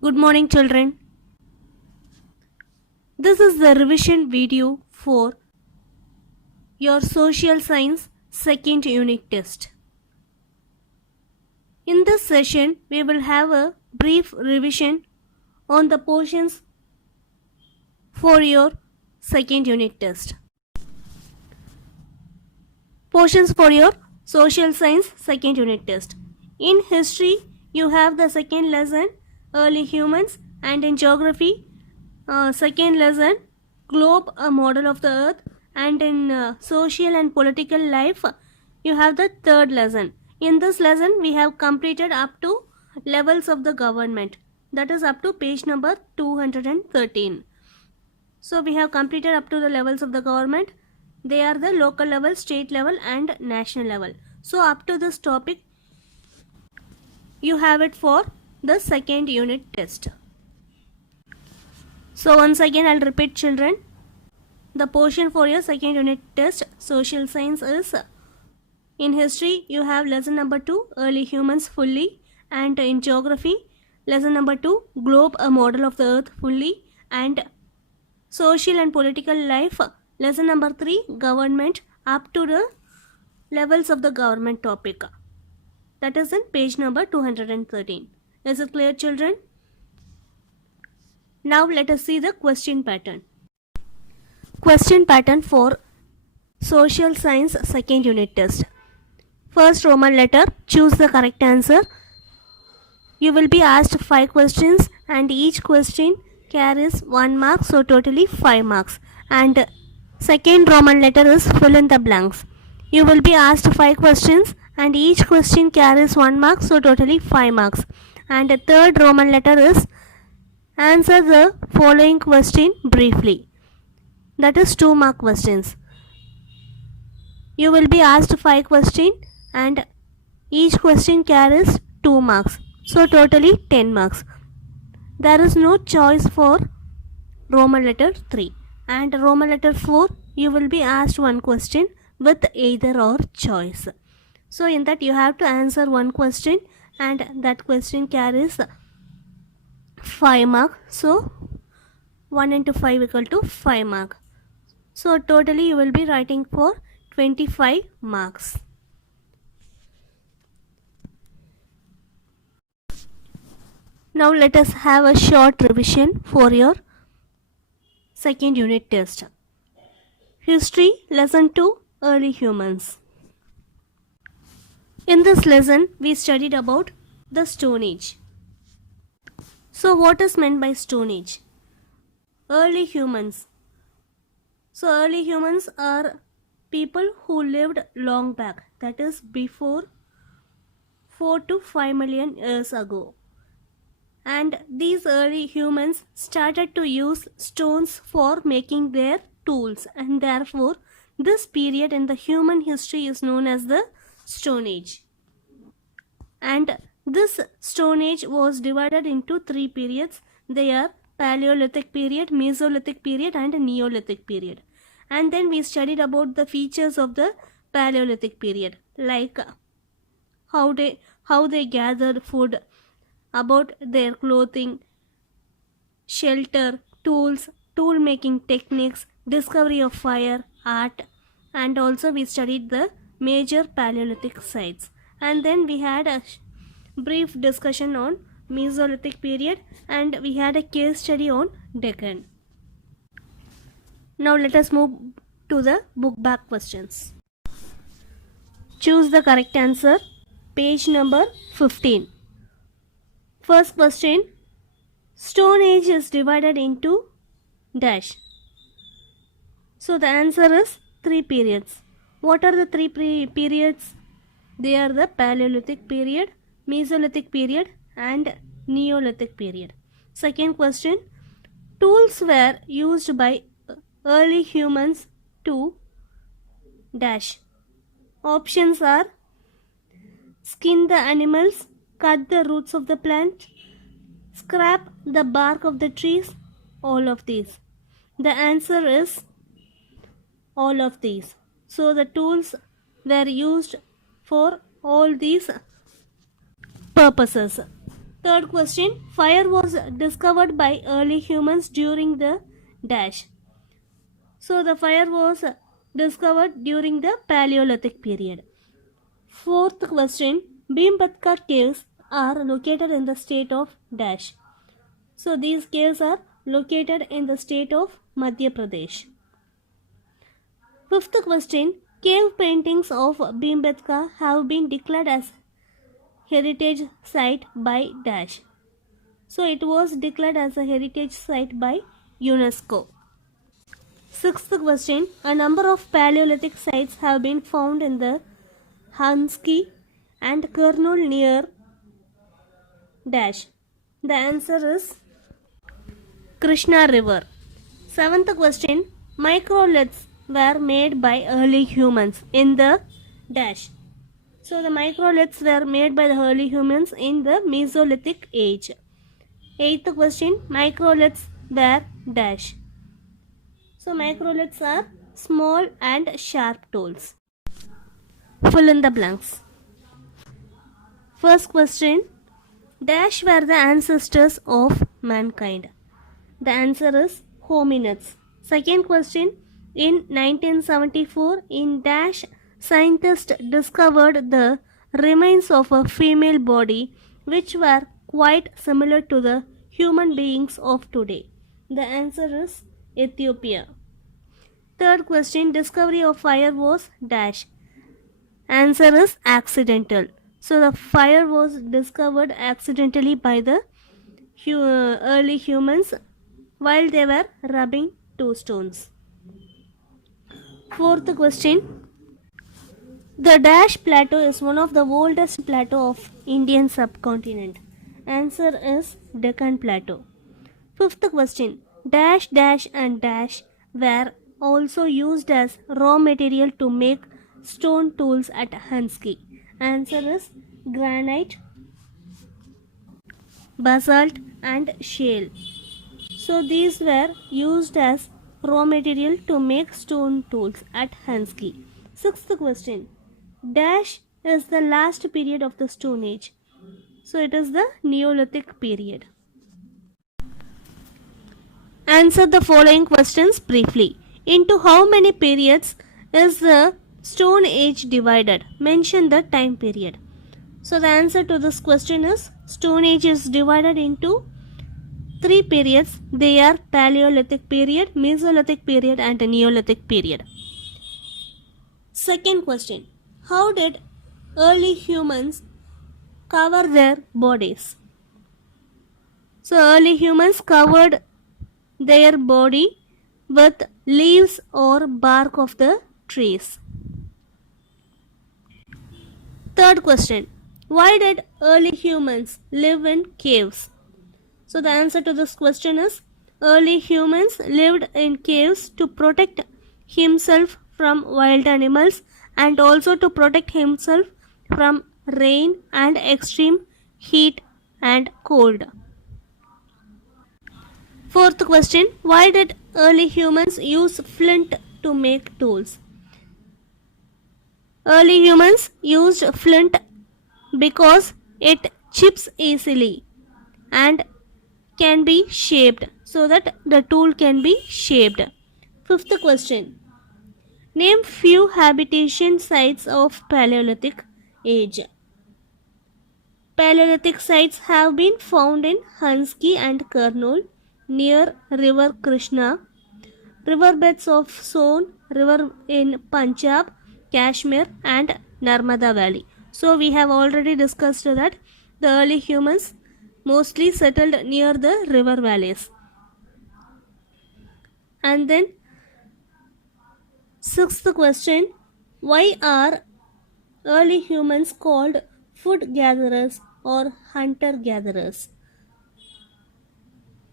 Good morning, children. This is the revision video for your social science second unit test. In this session, we will have a brief revision on the portions for your second unit test. Portions for your social science second unit test. In history, you have the second lesson, early humans, and in geography, second lesson, globe, a model of the earth, and in social and political life, you have the third lesson. In this lesson, we have completed up to levels of the government, that is up to page number 213. So we have completed up to the levels of the government. They are the local level, state level, and national level. So up to this topic, you have it for the second unit test. So once again, I'll repeat, children. The portion for your second unit test, social science, is in history, you have lesson number 2, early humans, fully, and in geography, lesson number 2, globe, a model of the earth, fully, and social and political life, lesson number 3, government, up to the levels of the government topic. That is in page number 213. Is it clear, children? Now let us see the question pattern. Question pattern for social science second unit test. First Roman letter, choose the correct answer. You will be asked 5 questions and each question carries 1 mark, so totally 5 marks. And second Roman letter is fill in the blanks. You will be asked 5 questions and each question carries 1 mark, so totally 5 marks. And the third Roman letter is answer the following question briefly. That is 2 mark questions. You will be asked 5 questions and each question carries 2 marks. So totally 10 marks. There is no choice for Roman letter 3. And Roman letter 4, you will be asked 1 question with either or choice. So in that you have to answer 1 question and that question carries 5 mark. So 1 into 5 equal to 5 mark. So totally you will be writing for 25 marks. Now let us have a short revision for your second unit test. History, lesson 2, early humans. In this lesson, we studied about the Stone Age. So what is meant by Stone Age? Early humans. So early humans are people who lived long back, that is before 4 to 5 million years ago. And these early humans started to use stones for making their tools, and therefore this period in the human history is known as the Stone Age. And this Stone Age was divided into 3 periods. They are Paleolithic period, Mesolithic period, and Neolithic period. And then we studied about the features of the Paleolithic period, like how they gathered food, about their clothing, shelter, tools, tool making techniques, discovery of fire, art, and also we studied the major Paleolithic sites. And then we had a brief discussion on Mesolithic period and we had a case study on Deccan. Now let us move to the book back questions. Choose the correct answer. Page number 15. First question, Stone Age is divided into dash. So the answer is 3 periods. What are the 3 periods? They are the Paleolithic period, Mesolithic period, and Neolithic period. Second question, tools were used by early humans to dash. Options are skin the animals, cut the roots of the plant, scrap the bark of the trees, all of these. The answer is all of these. So the tools were used for all these purposes. Third question, fire was discovered by early humans during the dash. So the fire was discovered during the Paleolithic period. Fourth question, Bhimbetka caves are located in the state of dash. So these caves are located in the state of Madhya Pradesh. Fifth question, cave paintings of Bhimbetka have been declared as heritage site by dash. So it was declared as a heritage site by UNESCO. Sixth question, a number of Paleolithic sites have been found in the Hansky and Kurnool near dash. The answer is Krishna River. Seventh question, microliths were made by early humans in the dash. So the microliths were made by the early humans in the Mesolithic age. Eighth question, microliths were dash. So microliths are small and sharp tools. Fill in the blanks. First question, dash were the ancestors of mankind. The answer is hominids. Second question, in 1974 in dash scientists discovered the remains of a female body which were quite similar to the human beings of today. The answer is Ethiopia. Third question, discovery of fire was dash. Answer is accidental. So the fire was discovered accidentally by the early humans while they were rubbing two stones. Fourth question, the dash plateau is one of the oldest plateau of Indian subcontinent. Answer is Deccan Plateau. Fifth question, dash dash and dash were also used as raw material to make stone tools at Hansky. Answer is granite, basalt and shale. So these were used as raw material to make stone tools at Hansky. Sixth question, dash is the last period of the Stone Age. So it is the Neolithic period. Answer the following questions briefly. Into how many periods is the Stone Age divided? Mention the time period. So the answer to this question is Stone Age is divided into three periods. They are Paleolithic period, Mesolithic period and Neolithic period. Second question, how did early humans cover their bodies? So early humans covered their body with leaves or bark of the trees. Third question, why did early humans live in caves? So the answer to this question is early humans lived in caves to protect himself from wild animals and also to protect himself from rain and extreme heat and cold. Fourth question, why did early humans use flint to make tools? Early humans used flint because it chips easily and can be shaped so that the tool can be shaped. Fifth question, name few habitation sites of Paleolithic age. Paleolithic sites have been found in Hansky and Kurnool near river Krishna, riverbeds of Son river in Punjab, Kashmir and Narmada Valley. So we have already discussed that the early humans mostly settled near the river valleys. And then sixth question, why are early humans called food gatherers or hunter gatherers?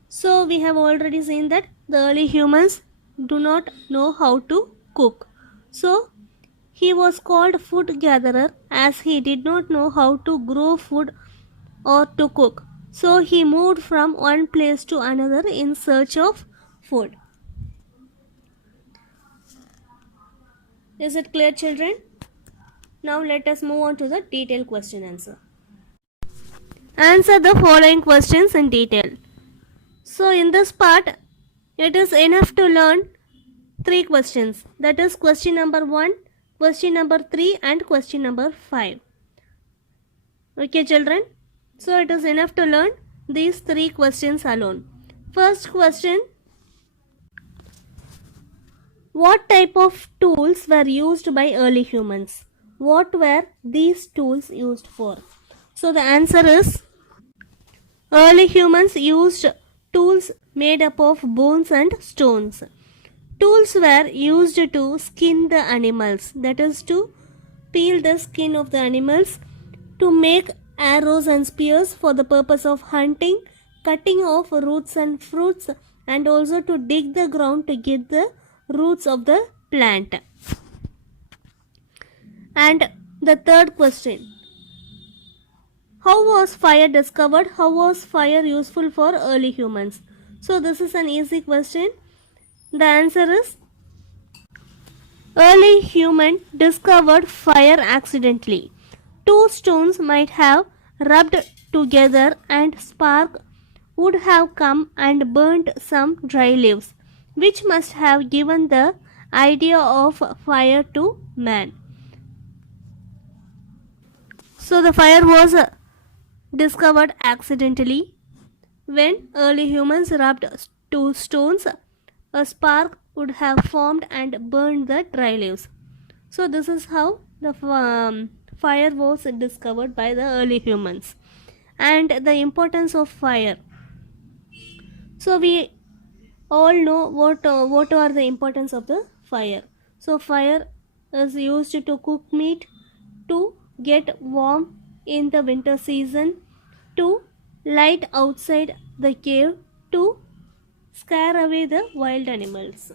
So we have already seen that the early humans do not know how to cook. So he was called food gatherer as he did not know how to grow food or to cook. So he moved from one place to another in search of food. Is it clear, children? Now let us move on to the detailed question answer. Answer the following questions in detail. So in this part, it is enough to learn 3 questions. That is question number 1, question number 3 and question number 5. Okay children. So it is enough to learn these 3 questions alone. First question. What type of tools were used by early humans? What were these tools used for? So the answer is early humans used tools made up of bones and stones. Tools were used to skin the animals, that is to peel the skin of the animals, to make arrows and spears for the purpose of hunting, cutting off roots and fruits, and also to dig the ground to get the roots of the plant. And the third question. How was fire discovered? How was fire useful for early humans? So this is an easy question. The answer is early human discovered fire accidentally. 2 stones might have rubbed together and spark would have come and burnt some dry leaves, which must have given the idea of fire to man. So the fire was discovered accidentally. When early humans rubbed 2 stones, a spark would have formed and burned the dry leaves. So this is how the fire was discovered by the early humans. And the importance of fire. So we all know what are the importance of the fire. So fire is used to cook meat, to get warm in the winter season, to light outside the cave, to scare away the wild animals.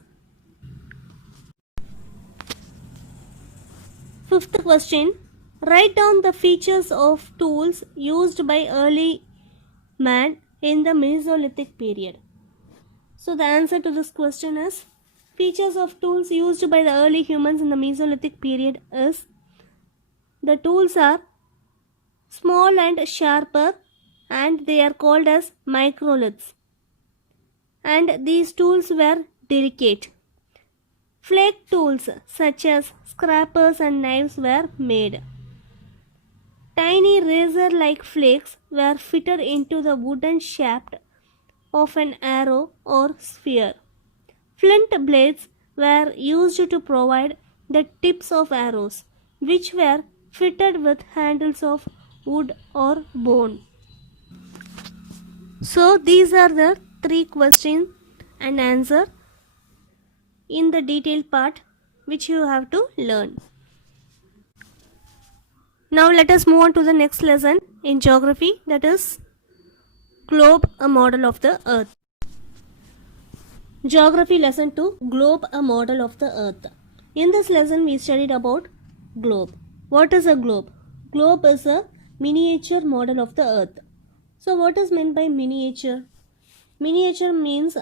Fifth question. Write down the features of tools used by early man in the Mesolithic period. So the answer to this question is features of tools used by the early humans in the Mesolithic period is the tools are small and sharper, and they are called as microliths. And these tools were delicate. Flake tools such as scrapers and knives were made. Tiny razor-like flakes were fitted into the wooden shaft of an arrow or spear. Flint blades were used to provide the tips of arrows, which were fitted with handles of wood or bone. So these are the 3 questions and answer in the detailed part which you have to learn. Now let us move on to the next lesson in geography, that is globe, a model of the earth. Geography lesson 2, globe, a model of the earth. In this lesson we studied about globe. What is a globe? Globe is a miniature model of the earth. So what is meant by miniature? Miniature means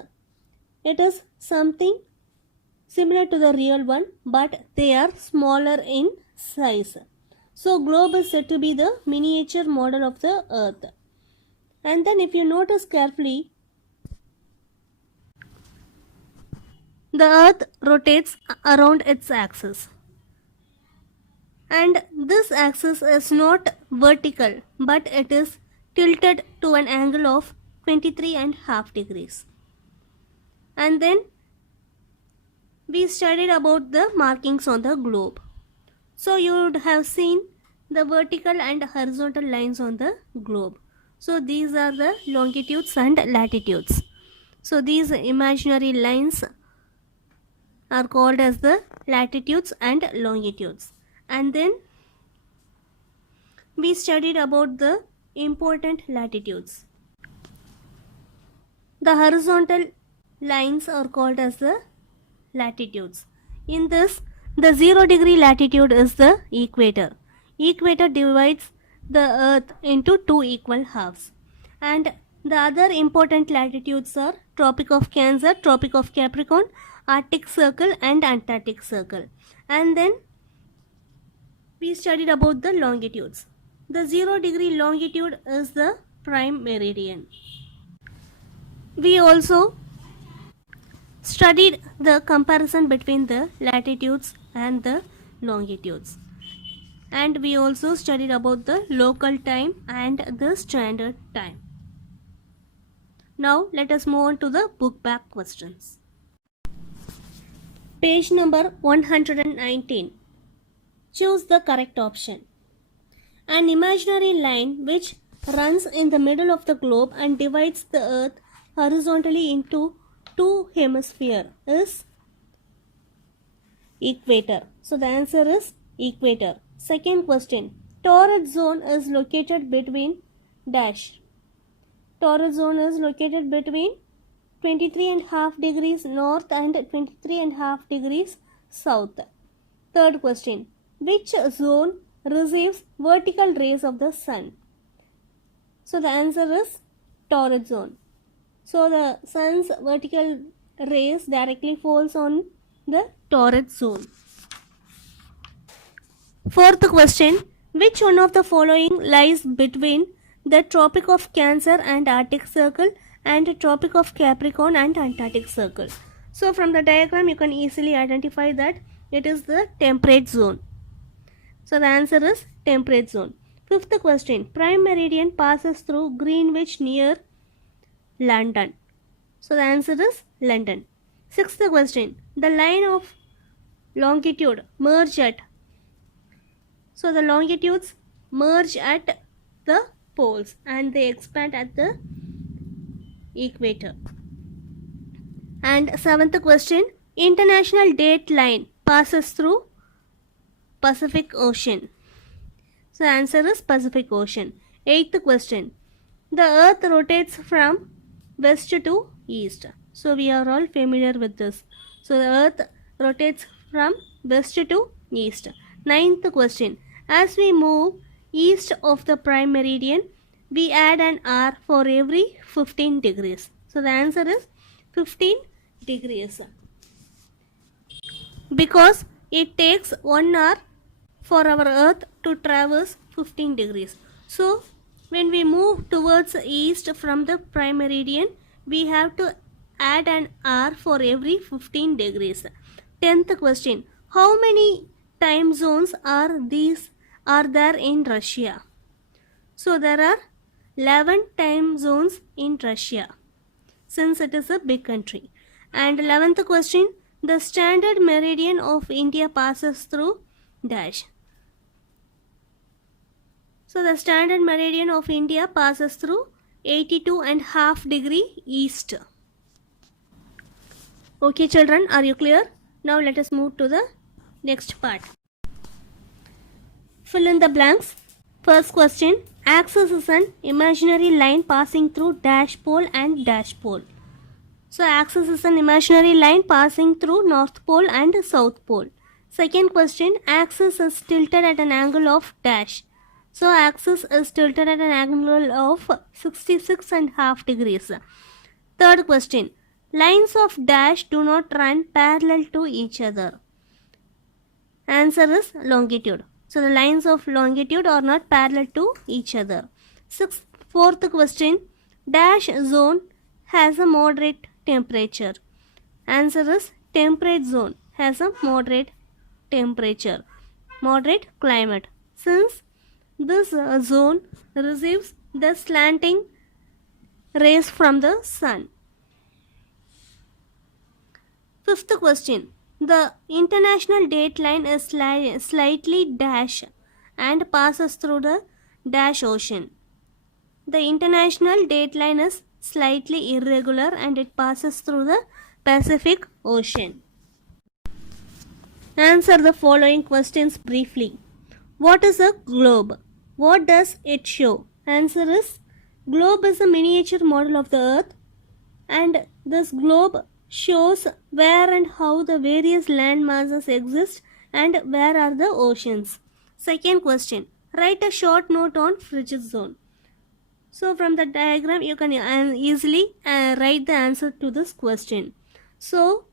it is something similar to the real one, but they are smaller in size. So globe is said to be the miniature model of the earth. And then if you notice carefully, the earth rotates around its axis. And this axis is not vertical, but it is tilted to an angle of 23.5 degrees. And then we studied about the markings on the globe. So you would have seen the vertical and horizontal lines on the globe. So these are the longitudes and latitudes. So these imaginary lines are called as the latitudes and longitudes. And then we studied about the important latitudes. The horizontal lines are called as the latitudes. In this, the 0 degree latitude is the equator. Equator divides the earth into 2 equal halves. And the other important latitudes are Tropic of Cancer, Tropic of Capricorn, Arctic Circle and Antarctic Circle. And then we studied about the longitudes. The 0 degree longitude is the prime meridian. We also studied the comparison between the latitudes and the longitudes. And we also studied about the local time and the standard time. Now let us move on to the book back questions. Page number 119. Choose the correct option. An imaginary line which runs in the middle of the globe and divides the earth horizontally into two hemispheres is equator. So the answer is equator. Second question. Torrid zone is located between dash. Torrid zone is located between 23.5 degrees north and 23.5 degrees south. Third question. Which zone receives vertical rays of the sun? So the answer is torrid zone. So the sun's vertical rays directly falls on the torrid zone. Fourth question. Which one of the following lies between the Tropic of Cancer and Arctic Circle and Tropic of Capricorn and Antarctic Circle? So from the diagram you can easily identify that it is the temperate zone. So the answer is temperate zone. Fifth question. Prime meridian passes through Greenwich near London. So the answer is London. Sixth question. The line of longitude merge at. So the longitudes merge at the poles and they expand at the equator. And seventh question. International date line passes through Pacific Ocean. So the answer is Pacific Ocean. Eighth question. The earth rotates from west to east. So we are all familiar with this. So the earth rotates from west to east. Ninth question. As we move east of the prime meridian, we add an hour for every 15 degrees. So the answer is 15 degrees. Because it takes 1 hour for our earth to traverse 15 degrees. So when we move towards east from the prime meridian, we have to add an hour for every 15 degrees. 10th question. How many time zones are there in Russia? So there are 11 time zones in Russia since it is a big country. And 11th question. The standard meridian of India passes through dash. So the standard meridian of India passes through 82.5 degree east. Okay children, are you clear? Now let us move to the next part. Fill in the blanks. First question. Axis is an imaginary line passing through dash pole and dash pole. So axis is an imaginary line passing through North Pole and South Pole. Second question. Axis is tilted at an angle of dash. So axis is tilted at an angle of 66.5 degrees. Third question. Lines of dash do not run parallel to each other. Answer is longitude. So the lines of longitude are not parallel to each other. Fourth question. Dash zone has a moderate temperature. Answer is temperate zone has a moderate temperature, moderate climate. Since this zone receives the slanting rays from the sun. Fifth question. The international date line is slightly dash and passes through the dash ocean. The international date line is slightly irregular and it passes through the Pacific Ocean. Answer the following questions briefly. What is a globe? What does it show? Answer is globe is a miniature model of the earth and this globe shows where and how the various land masses exist and where are the oceans. Second question. Write a short note on frigid zone. So from the diagram you can easily write the answer to this question. So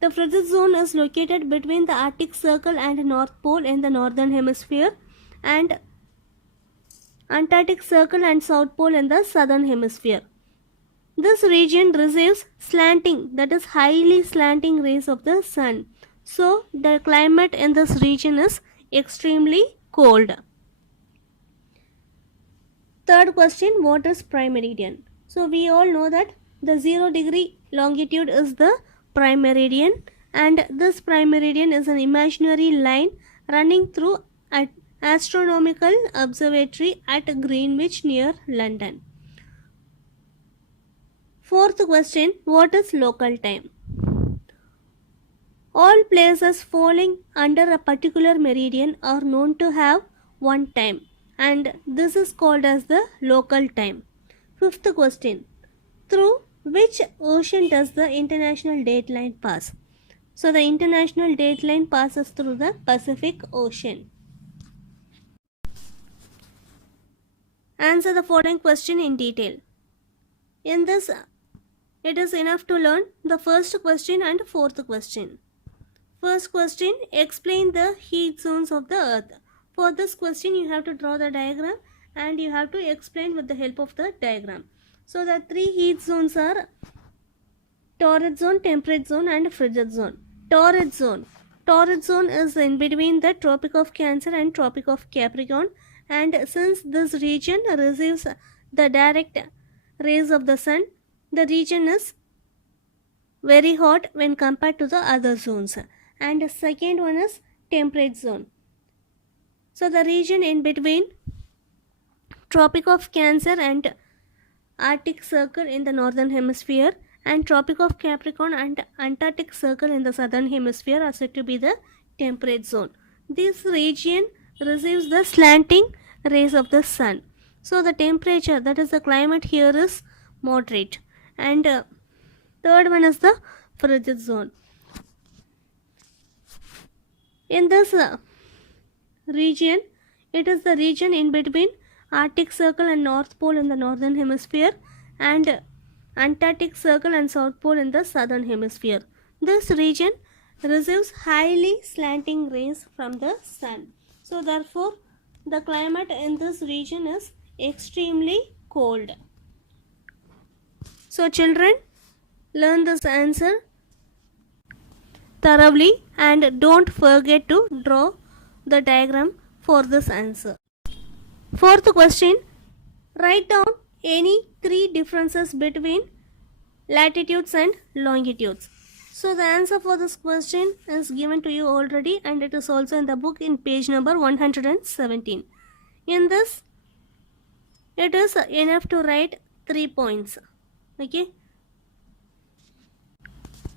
the frigid zone is located between the Arctic Circle and North Pole in the northern hemisphere, and Antarctic Circle and South Pole in the southern hemisphere. This region receives slanting, that is highly slanting rays of the sun. So the climate in this region is extremely cold. Third question, what is prime meridian? So we all know that the 0 degree longitude is the prime meridian, and this prime meridian is an imaginary line running through an astronomical observatory at Greenwich near London. Fourth question, what is local time? All places falling under a particular meridian are known to have one time, and this is called as the local time. Fifth question, through which ocean does the international date line pass? So the international date line passes through the Pacific Ocean. Answer the following question in detail. In this, it is enough to learn the first question and fourth question. First question, explain the heat zones of the earth. For this question, you have to draw the diagram and you have to explain with the help of the diagram. So the three heat zones are torrid zone, temperate zone and frigid zone. Torrid zone. Torrid zone is in between the Tropic of Cancer and Tropic of Capricorn, and since this region receives the direct rays of the sun, the region is very hot when compared to the other zones. And the second one is temperate zone. So the region in between Tropic of Cancer and Arctic Circle in the northern hemisphere and Tropic of Capricorn and Antarctic Circle in the southern hemisphere are said to be the temperate zone. This region receives the slanting rays of the sun. So the temperature, that is the climate here, is moderate. And third one is the frigid zone. In this region, it is the region in between Arctic Circle and North Pole in the northern hemisphere and Antarctic Circle and South Pole in the southern hemisphere. This region receives highly slanting rays from the sun. So therefore, the climate in this region is extremely cold. So children, learn this answer thoroughly and don't forget to draw the diagram for this answer. Fourth question, write down any three differences between latitudes and longitudes. So the answer for this question is given to you already, and it is also in the book in page number 117. In this, it is enough to write 3 points. Okay.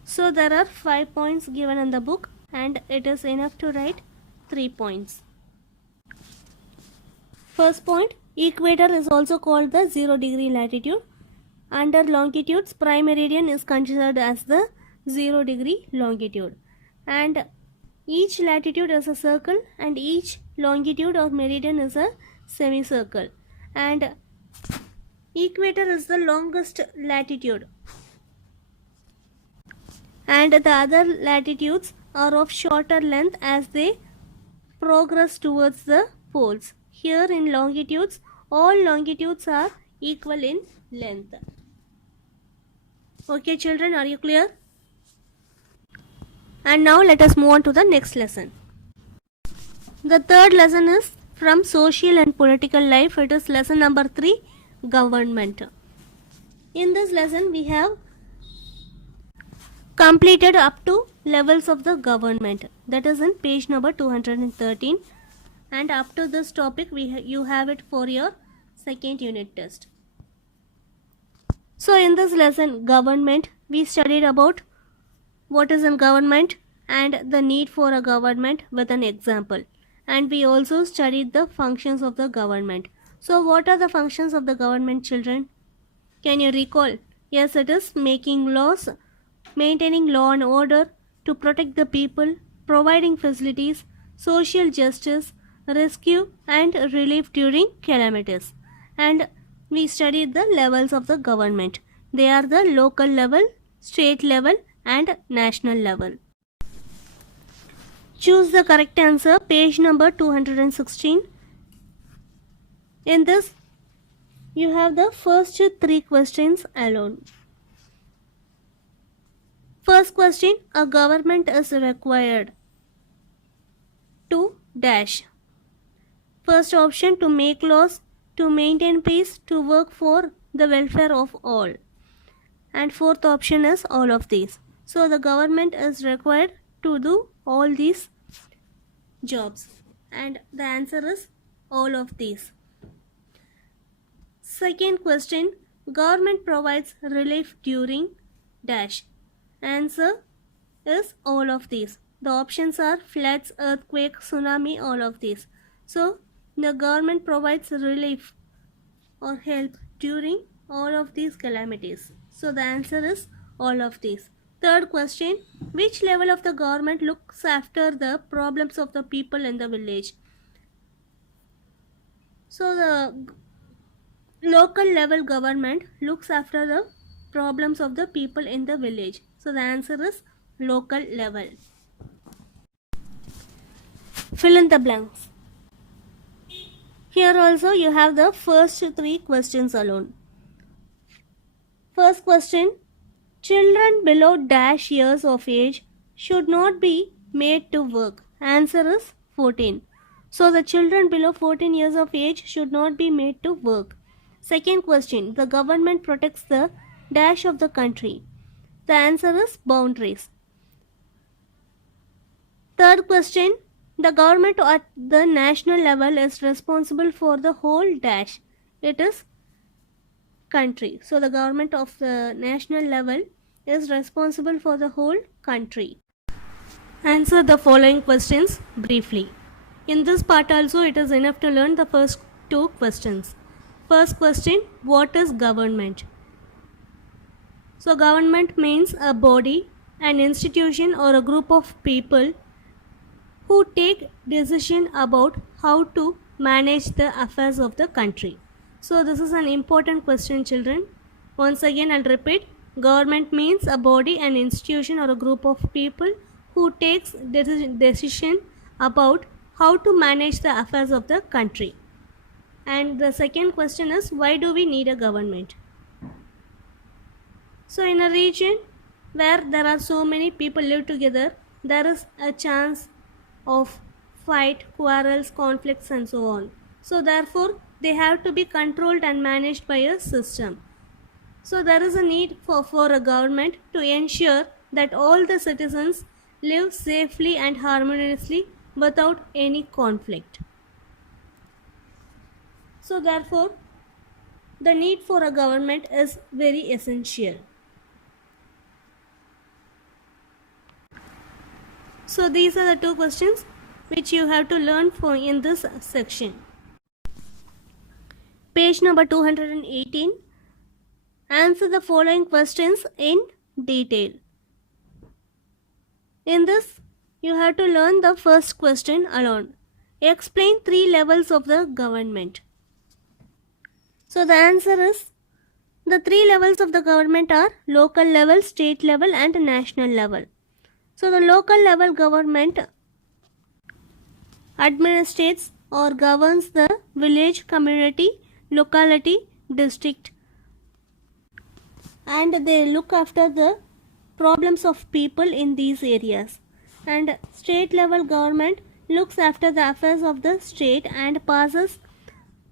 So there are 5 points given in the book and it is enough to write 3 points. First point, equator is also called the 0 degree latitude. Under longitudes, prime meridian is considered as the 0 degree longitude. And each latitude is a circle and each longitude or meridian is a semicircle. And equator is the longest latitude. And the other latitudes are of shorter length as they progress towards the poles. Here in longitudes, all longitudes are equal in length. Okay children, are you clear? And now let us move on to the next lesson. The third lesson is from social and political life. It is lesson number 3, government. In this lesson we have completed up to levels of the government. That is in page number 213. And up to this topic you have it for your second unit test. So in this lesson, government, we studied about what is in government and the need for a government with an example. And we also studied the functions of the government. So what are the functions of the government, children? Can you recall? Yes, it is making laws, maintaining law and order, to protect the people, providing facilities, social justice, rescue and relief during calamities. And we studied the levels of the government. They are the local level, state level and national level. Choose the correct answer, page number 216. In this, you have the first three questions alone. First question, a government is required to dash. First option, to make laws, to maintain peace, to work for the welfare of all. And fourth option is all of these. So the government is required to do all these jobs. And the answer is all of these. Second question, government provides relief during dash. Answer is all of these. The options are floods, earthquake, tsunami, all of these. So the government provides relief or help during all of these calamities. So the answer is all of these. Third question, which level of the government looks after the problems of the people in the village? So the local level government looks after the problems of the people in the village. So the answer is local level. Fill in the blanks. Here also you have the first three questions alone. First question, children below dash years of age should not be made to work. Answer is 14. So the children below 14 years of age should not be made to work. Second question, the government protects the dash of the country. The answer is boundaries. Third question, the government at the national level is responsible for the whole dash. It is country. So the government of the national level is responsible for the whole country. Answer the following questions briefly. In this part also it is enough to learn the first two questions. First question, what is government? So government means a body, an institution or a group of people who take decision about how to manage the affairs of the country. So this is an important question, children. Once again I'll repeat, government means a body, an institution or a group of people who takes decision about how to manage the affairs of the country. And the second question is, why do we need a government? So in a region where there are so many people live together, there is a chance of fight, quarrels, conflicts and so on. So therefore they have to be controlled and managed by a system. So there is a need for a government to ensure that all the citizens live safely and harmoniously without any conflict. So therefore the need for a government is very essential. So these are the two questions which you have to learn for in this section. Page number 218. Answer the following questions in detail. In this, you have to learn the first question alone. Explain three levels of the government. So the answer is, the three levels of the government are local level, state level and national level. So the local level government administrates or governs the village, community, locality, district, and they look after the problems of people in these areas. And state level government looks after the affairs of the state and passes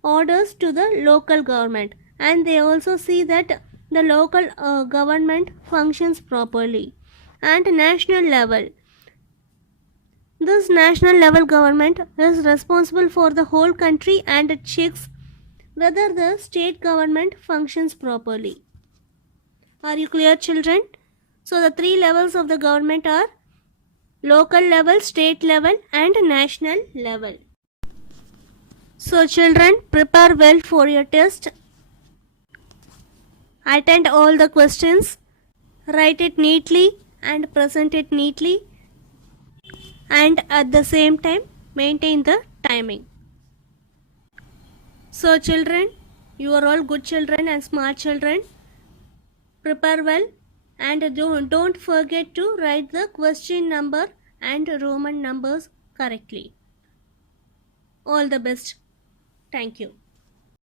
orders to the local government, and they also see that the local government functions properly. And national level, this national level government is responsible for the whole country and it checks whether the state government functions properly. Are you clear, children? So the three levels of the government are local level, state level and national level. So children, prepare well for your test. Attend all the questions, write it neatly and present it neatly, and at the same time maintain the timing. So children, you are all good children and smart children. Prepare well and don't forget to write the question number and Roman numbers correctly. All the best. Thank you.